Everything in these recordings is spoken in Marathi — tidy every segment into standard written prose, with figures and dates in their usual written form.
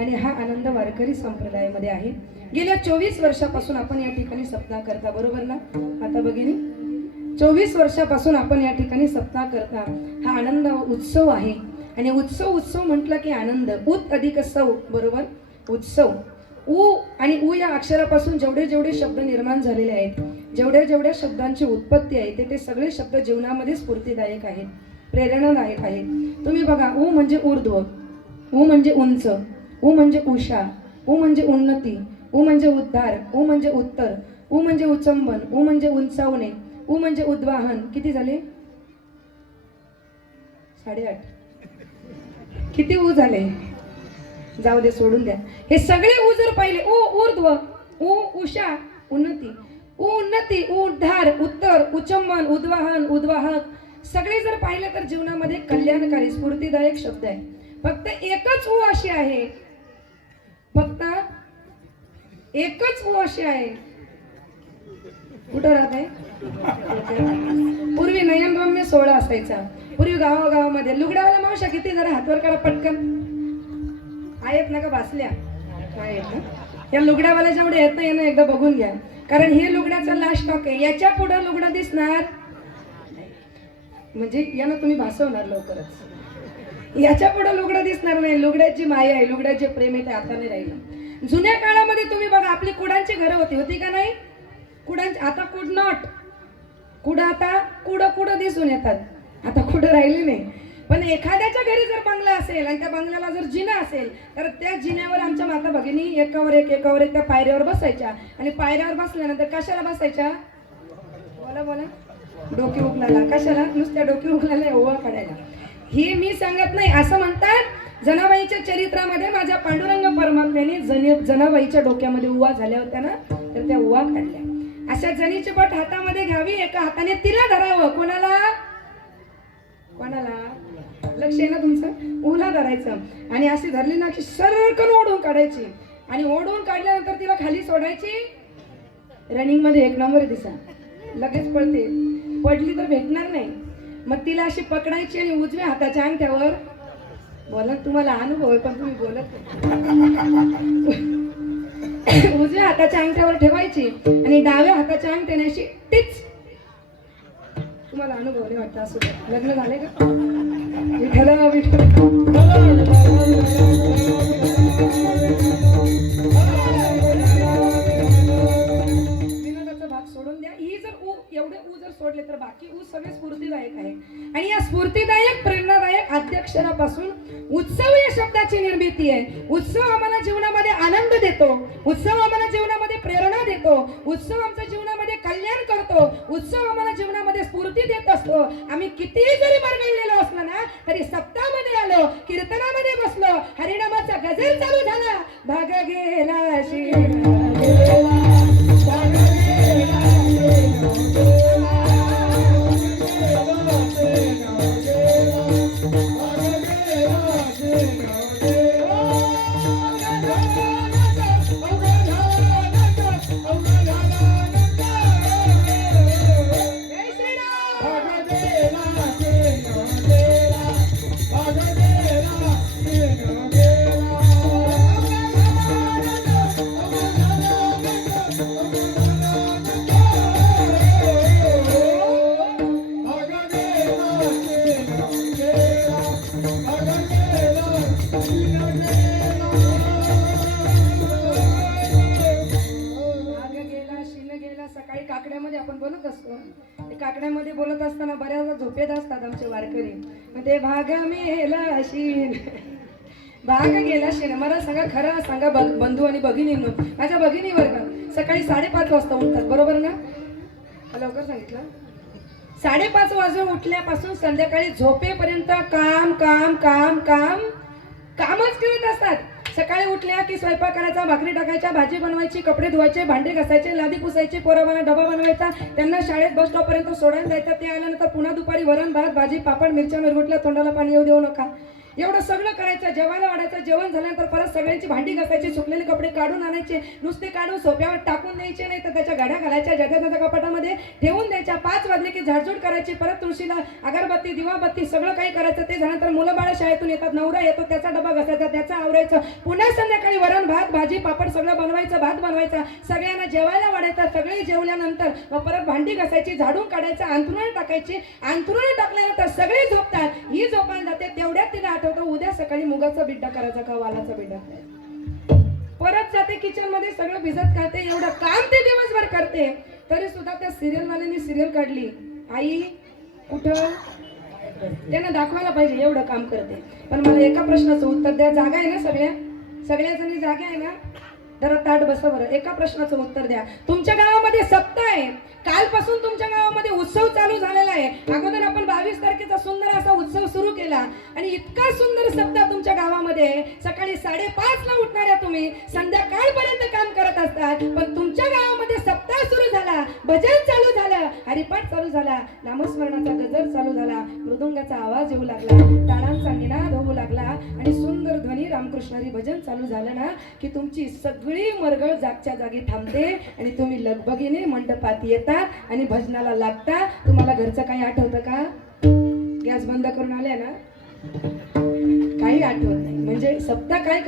आणि हा आनंद वारकरी संप्रदायामध्ये आहे. गेल्या 24 वर्षापासून आपण या ठिकाणी सप्ताह करता, बरोबर ना? आता भगिनी 24 वर्षापासून आपण या ठिकाणी सप्ताह करता. हा आनंद उत्सव आहे. आणि उत्सव म्हटलं की आनंद. उत अधिक सौ, बरोबर? उत्सव. उ आणि उ या अक्षरापासून जेवढे शब्द निर्माण झालेले आहेत, जेवढ्या शब्दांची उत्पत्ती आहे, ते सगळे शब्द जीवनामध्ये स्फूर्तिदायक आहेत, प्रेरणादायक आहेत. तुम्ही बघा, उ म्हणजे ऊर्ध्व, उ म्हणजे उंच, उ म्हणजे उषा, उ म्हणजे उन्नती, उ म्हणजे उद्धार, उ म्हणजे उत्तर, उ म्हणजे उचंबन, उ म्हणजे उंचावणे, उ म्हणजे उद्वाहन. किती झाले? 8.5. किती उ झाले? जाऊ दे, सोडून द्या. हे सगळे उ जर पाहिले, उ ऊर्ध्व, उ उषा उन्नती, उ उन्नती, उ उद्धार, उत्तर, उचंबन, उद्वाहन, उद्वाहक, सगळे जर पाहिले तर जीवनामध्ये कल्याणकारी स्फूर्तिदायक शब्द आहे. फक्त एकच उ अशी आहे, फक्त एकच उ अशी आहे. कुठं राहत आहे? पूर्वी नयनरम्य सोहळा असायचा. पूर्वी गावागावामध्ये लुगड्यावाला मावशा किती, जरा हातवर काढा पटकन. आहेत ना का बासल्या? आहेत ना? या लुगड्यावाला जेवढे येत नाही ना, एकदा बघून घ्या. कारण हे लुगड्याचा लास्ट स्टॉक आहे. याच्या पुढे लुगडा दिसणार म्हणजे यानं तुम्ही भासवणार लवकरच. याच्या पुढे लुगडा दिसणार नाही. लुगड्याची माया आहे, लुगड्याचे प्रेम आहे, ते आता नाही राहिलं. जुन्या काळामध्ये तुम्ही बघा, आपली कुडांची घरं होती का नाही? कुडांची. आता कुड नॉट. कुडं आता कुडं दिसून येतात. आता कुडं राहिले नाही. पण एखाद्याच्या घरी जर बंगला असेल आणि त्या बंगल्याला जर जिना असेल, तर त्या जिन्यावर आमच्या माता भगिनी एकावर एक त्या पायऱ्यावर बसायच्या. आणि पायऱ्यावर बसल्यानंतर कशाला बसायच्या? बोला. डोके उकलायला. कशाला? नुसत्या डोके उकलायला, ओवा काढायला. हे मी सांगत नाही, असं म्हणतात. जनाबाईच्या चरित्रामध्ये माझ्या पांडुरंग परमात्म्याने जनाबाईच्या डोक्यामध्ये उवा झाल्या होत्या ना, तर त्या उवा काढल्या. अशा जनीची बट हातामध्ये घ्यावी, एका हाताने तिला धरावं. कोणाला? लक्ष आहे ना तुमचं? उला धरायचं आणि अशी धरली ना की सरकन ओढून काढायची. आणि ओढून काढल्यानंतर तिला खाली सोडायची. रनिंग मध्ये 1 नंबर दिसा, लगेच पळते. पडली तर भेटणार नाही. मग तिला अशी पकडायची आणि उजव्या हाताच्या अंगठ्यावर, बोला तुम्हाला अनुभव आहे पण तुम्ही बोलत नाही, उजव्या हाताच्या अंगठ्यावर ठेवायची आणि डाव्या हाताच्या अंगठ्याने अशी टिच. तुम्हाला अनुभव नाही वाटतं? असू द्या. लग्न झालंय का? विठ्ठल विनोदाचा भाग सोडून द्या. ही जर एवढे ऊ जर सोडले तर बाकी ऊ सगळे स्फूर्तिदायक आहे. आणि या स्फूर्तिदायक, प्रेरणादायक आद्याक्षरापासून उत्सव या शब्दाची निर्मिती आहे. उत्सव आम्हाला जीवनामध्ये आनंद देतो. उत्सव आम्हाला जीवनामध्ये प्रेरणा देतो. उत्सव आमच्या जीवनामध्ये कल्याण करतो. उत्सव आम्हाला जीवनामध्ये स्फूर्ती देत असतो. आम्ही कितीही जरी मरगळलेलो असलो ना, तरी सप्ताहामध्ये आलो, कीर्तनामध्ये बसलो, हरिनामाचा गजर चालू झाला, भाग गेला शिणा गेला, भाग गेला शिणा गेला, काकड्यामध्ये बोलत असताना बऱ्याच झोपेत असतात आमचे वारकरी. मग ते भाग मेला शीन, भाग गेला शीन. मला सांगा, खरं सांगा बंधू आणि भगिनींनो, माझ्या भगिनी वर्ग सकाळी 5:30 वाजता उठतात, बरोबर ना? लवकर सांगितलं. 5:30 वाजून उठल्यापासून संध्याकाळी झोपेपर्यंत काम काम काम काम कामच करत असतात. सकाळी उठल्या की स्वयंपाक करायचा, भाकरी टाकायच्या, भाजी बनवायची, कपडे धुवायचे, भांडे घासायचे, लादी पुसायचे, पोराबांना डबा बनवायचा, त्यांना शाळेत बस स्टॉपपर्यंत सोडायला जायचं. ते आल्यानंतर पुन्हा दुपारी वरण भात भाजी पापड मिरच्या मिरगुटल्या, तोंडाला पाणी येऊ देऊ नका. एवढं सगळं करायचं, जेवायला वाढायचं, जेवण झाल्यानंतर परत सगळ्यांची भांडी घासायची, सुकलेले कपडे काढून आणायचे, नुसते काढून सोप्यावर टाकून द्यायचे नाही तर त्याच्या गाड्या घालायच्या, ज्याच्या कपाटामध्ये ठेवून द्यायच्या. 5 वाजले की झाडझूड करायची, परत तुळशीला अगरबत्ती दिवाबत्ती सगळं काही करायचं. ते झाल्यानंतर मुलं बाळ शाळेतून येतात, नवरा येतो, त्याचा डबा घासायचा, त्याचं आवरायचं, पुन्हा संध्याकाळी वरण भात भाजी पापड सगळं बनवायचं, भात बनवायचा, सगळ्यांना जेवायला वाढायचं. सगळे जेवल्यानंतर मग परत भांडी घासायची, झाडून काढायचं, अंथरुण टाकायची. अंथरुण टाकल्यानंतर सगळे झोपतात, ही झोपायला जाते. तेवढ्यात तिला आठवतं उद्या सकाळी मुगाचा बिड्डा करायचा का वालाचा बिड्डा. परत जाते किचन मध्ये, सगळं भिजत काढते. एवढं काम ते दिवसभर करते. तरी सुद्धा त्या सिरियल वाल्यांनी सिरियल काढली, आई कुठं, त्यांना दाखवायला पाहिजे एवढं काम करते. पण मला एका प्रश्नाचं उत्तर द्या, जागा आहे ना सगळ्या जणी जागा आहे ना, जरा ताट बसा बरं. एका प्रश्नाचं उत्तर द्या. तुमच्या गावामध्ये सप्ताह आहे, कालपासून तुमच्या गावामध्ये उत्सव चालू झालेला आहे. अगोदर आपण 22 तारखेचा सुंदर असा उत्सव सुरू केला आणि इतका सुंदर सप्ताह तुमच्या गावामध्ये. सकाळी 5:30 ला उठणाऱ्या तुम्ही संध्याकाळपर्यंत काम करत असतात. पण तुमच्या गावामध्ये सप्ताह सुरू झाला, भजन चालू झालं, हरिपाठ चालू झाला, नामस्मरणाचा गजर चालू झाला, मृदुंगाचा आवाज येऊ लागला, टाळांचा निनाद होऊ लागला आणि सुंदर ध्वनी रामकृष्णारी भजन चालू झालं ना की तुमची सगळी मरगळ जागच्या जागी थांबते आणि तुम्ही लगबगीने मंडपात येता आणि भजनाला लागता. तुम्हाला घरचं काही आठवतं का? गॅस बंद करून आल्या ना, काही आठवत नाही. म्हणजे सप्ताह काय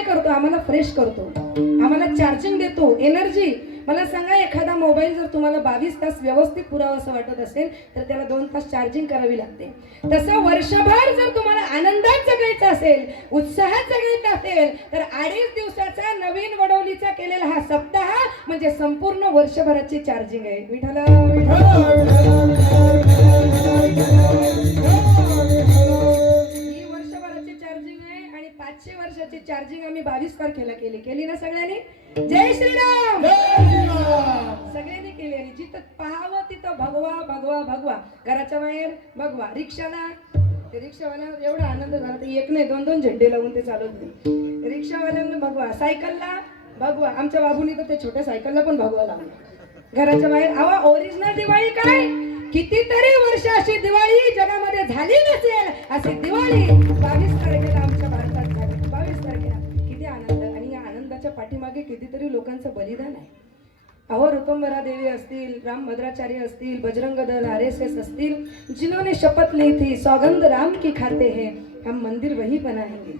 करतो, आम्हाला फ्रेश करतो, आम्हाला चार्जिंग देतो, एनर्जी. मला सांगा, एखादा मोबाईल जर तुम्हाला 22 तास व्यवस्थित पुरावा असं वाटत असेल तर त्याला 2 तास चार्जिंग करावी लागते. तसं वर्षभर जर तुम्हाला आनंदात जगायचं असेल, उत्साहात जगायचं असेल तर 2.5 दिवसाचा नवीन वडवलीचा केलेला हा सप्ताह म्हणजे संपूर्ण वर्षभराची चार्जिंग आहे. विठ्ठल ही वर्षभराची चार्जिंग आहे आणि 500 वर्षाची चार्जिंग आम्ही 22 तारखेला केली ना सगळ्यांनी. जय श्रीराम सगळ्यांनी केली. आणि जिथं पाहावं तिथं भगवा भगवा भगवा, घराच्या बाहेर भगवा, रिक्षाला ते रिक्षावाल्यावर एवढा आनंद झाला तर एक नाही 2-2 झेंडे लावून ते चालत नाही. रिक्षावाल्यांना भगवा, सायकलला भगवा, आमच्या बाबूनी तर ते छोट्या सायकलला पण भगवा लावला. घराच्या बाहेर आवा. ओरिजिनल दिवाळी काय, कितीतरी वर्ष अशी दिवाळी जगामध्ये झाली नसेल अशी दिवाळी 22 तारखेला आमच्या भारतात झाली. 22 तारखेला किती आनंद. आणि या आनंदाच्या पाठीमागे कितीतरी लोकांचं बलिदान आहे. अहो, ऋतुंबरा देवी असतील, राम भद्राचार्य असतील, बजरंग दल, RSS असतील, जिन्होंने शपथ ली थी सौगंध राम की खाते हैं, हम मंदिर वही बनाएंगे.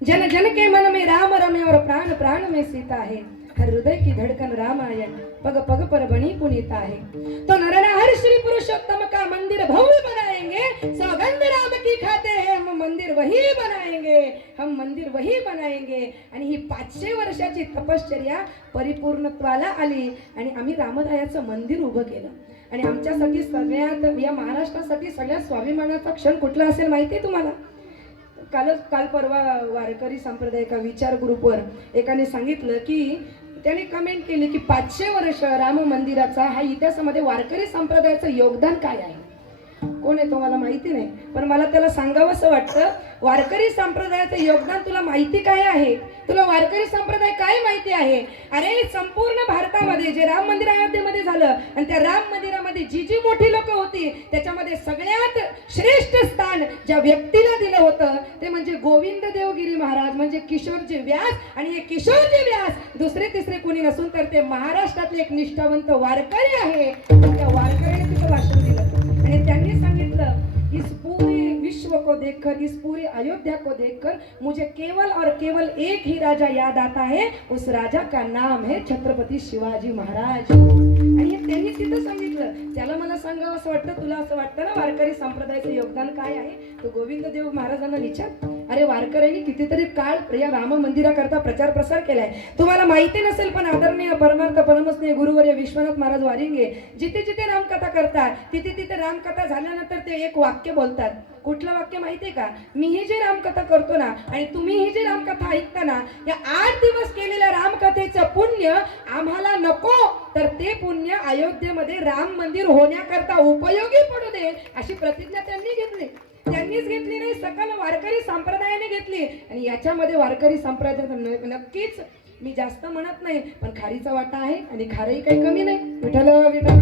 जन जन के मन में राम रमे और प्राण प्राण में सीता है, हर हृदय की धड़कन रामायण, पग पग पर बनी पुनीता है. तो नरनाहर श्री पुरुषोत्तम का मंदिर भव्य बनाएंगे, सौगंध राम की खाते हैं, हम मंदिर वही बनाएंगे, हम मंदिर वही बनाएंगे. आणि ही 500 वर्षाची तपश्चर्या परिपूर्णत्वाला आली आणि आम्ही रामदायाचं मंदिर उभं केलं. आणि आमच्यासाठी सगळ्यात, या महाराष्ट्रासाठी सगळ्यात स्वाभिमानाचा क्षण कुठला असेल माहिती आहे तुम्हाला? काल परवा वारकरी संप्रदायिका विचार ग्रुपवर एकाने सांगितलं की त्याने कमेंट केली की 500 वर्ष राम मंदिराचा हा इतिहासामध्ये वारकरी संप्रदायाचं योगदान काय आहे. कोण आहे तो मला माहिती नाही, पण मला त्याला सांगावंसं वाटतं, वारकरी संप्रदायाचं योगदान तुला माहिती काय आहे? तुला वारकरी संप्रदाय काय माहिती आहे? अरे, संपूर्ण भारतामध्ये जे राम मंदिर अयोध्येमध्ये झालं आणि त्या राम मंदिरामध्ये जी जी मोठी लोक होती त्याच्यामध्ये सगळ्यात श्रेष्ठ स्थान ज्या व्यक्तीला दिलं होतं ते म्हणजे गोविंद देवगिरी महाराज, म्हणजे किशोरजी व्यास. आणि हे किशोरजी व्यास दुसरे तिसरे कोणी नसून तर ते महाराष्ट्रातले एक निष्ठावंत वारकरी आहे. त्या वारकऱ्याने तिथं भाषण दिलं आणि त्यांनी सांगितलं, इस पूरे विश्व को देखकर, इस पूरे अयोध्या को देखकर मुझे केवल और केवल एक ही राजा याद आता है, उस राजा का नाम है छत्रपती शिवाजी महाराज. आणि त्यांनी तिथं सांगितलं. त्याला मला सांगावं असं वाटतं, तुला असं वाटतं ना वारकरी संप्रदायाचं योगदान काय आहे? तो गोविंद देव महाराजांना विचार. अरे, वारकऱ्यांनी कितीतरी काळ या राम मंदिराकरता प्रचार प्रसार केलाय. तुम्हाला माहिती नसेल पण आदरणीय परमार्थ परमस्नेह गुरुवर्य विश्वनाथ महाराज वारिंगे जिथे जिथे रामकथा करतात तिथे तिथे रामकथा झाल्यानंतर ते एक वाक्य बोलतात. कुठलं वाक्य माहितीये का? मी ही जी रामकथा करतो ना आणि तुम्ही ही जी रामकथा ऐकता ना, या 8 दिवस केलेल्या रामकथेचं पुण्य आम्हाला नको, तर ते पुण्य अयोध्येमध्ये राम मंदिर होण्याकरता उपयोगी पडू दे अशी प्रतिज्ञा त्यांनी घेतली. त्यांनीच घेतली नाही, सकल वारकरी संप्रदायाने घेतली. आणि याच्यामध्ये वारकरी संप्रदाय नक्कीच मी जास्त म्हणत नाही पण खारीचा वाटा आहे आणि खारही काही कमी नाही. विठ्ठल विठ्ठल